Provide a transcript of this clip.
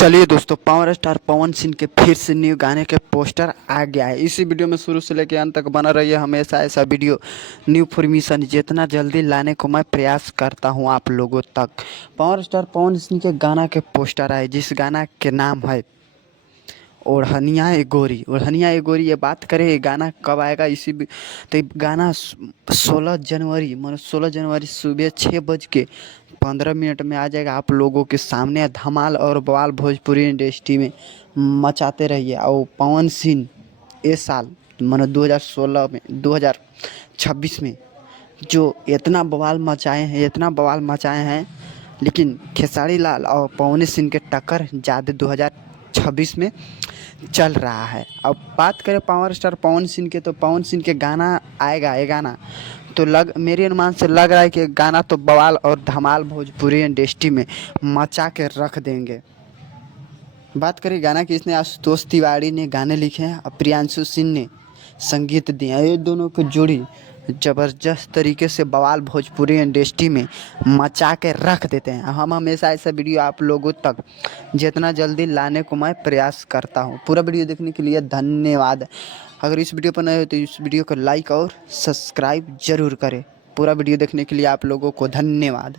चलिए दोस्तों, power star Pawan Singh के फिर से न्यू गाने के पोस्टर आ गया है। इसी वीडियो में शुरू से लेकर अंत तक बना रहिए। हमेशा ऐसा वीडियो न्यू फॉर्मेशन जितना जल्दी लाने को मैं प्रयास करता हूं आप लोगों तक। पावर स्टार पवन सिंह के गाना के पोस्टर आए, जिस गाना के नाम है ओढ़निया ए गोरी। ओढ़निया ए गोरी, ये बात करें ये गाना कब आएगा तो ये गाना 16 जनवरी, मतलब 16 जनवरी सुबह 6:15 में आ जाएगा आप लोगों के सामने। धमाल और बवाल भोजपुरी इंडस्ट्री में मचाते रहिए। और पवन सिंह इस साल मतलब 2016 में 2026 में जो इतना बवाल मचाए हैं, इतना बवाल मचाए हैं, लेकिन खेसारी लाल और पवन सिंह के टक्कर ज़्यादा 2026 में चल रहा है। अब बात करें पावर स्टार पवन सिंह के, तो पवन सिंह के गाना आएगा। ये गाना तो मेरे अनुमान से लग रहा है कि गाना तो बवाल और धमाल भोजपुरी इंडस्ट्री में मचा के रख देंगे। बात करें गाना की, इसने आशुतोष तिवारी ने गाने लिखे हैं और प्रियांशु सिंह ने संगीत दिया। ये दोनों की जोड़ी ज़बरदस्त तरीके से बवाल भोजपुरी इंडस्ट्री में मचा के रख देते हैं। हम हमेशा ऐसा वीडियो आप लोगों तक जितना जल्दी लाने को मैं प्रयास करता हूँ। पूरा वीडियो देखने के लिए धन्यवाद। अगर इस वीडियो पर नए हो तो इस वीडियो को लाइक और सब्सक्राइब ज़रूर करें। पूरा वीडियो देखने के लिए आप लोगों को धन्यवाद।